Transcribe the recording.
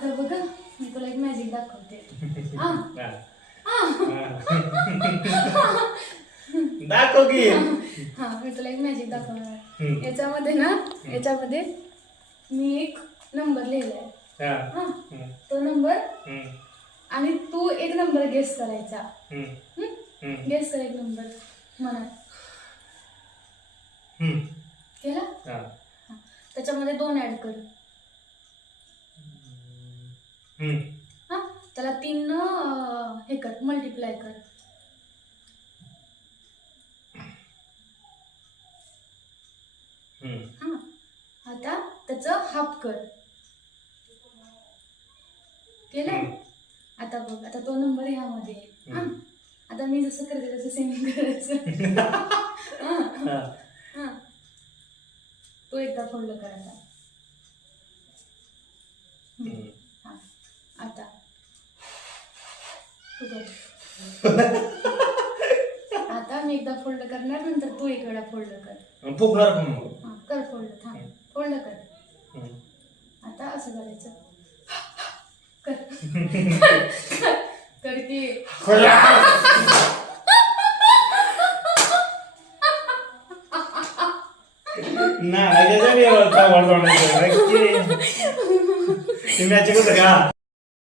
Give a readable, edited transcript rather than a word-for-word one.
आता बघ मी तुला एक मॅजिक दाखवते. दाखव की. हा मी तुला एक मॅजिक दाखवणार. याच्यामध्ये ना याच्यामध्ये मी एक नंबर लिहिलाय. हा तो नंबर आणि तू एक नंबर गेस करायचा. गेस कर एक नंबर मनात केला. त्याच्यामध्ये 2 ऍड कर. हा त्याला 3 हे कर मल्टिप्लाय कर. हा आता त्याचं हाफ कर. केलं. आता बघ आता तो नंबर ह्यामध्ये आहे. हा आता मी जसं करते तसं सेम करायचं. हा तो एकदा फोल्ड कर आता. हा आता तू कर. आता मी एकदा फोल्ड करणार नंतर तू एक वेळा फोल्ड कर. फुकणार हा कर फोल्ड. थांब फोल्ड कर. आता असं करायचं. कर कर की. ना तुम्ही का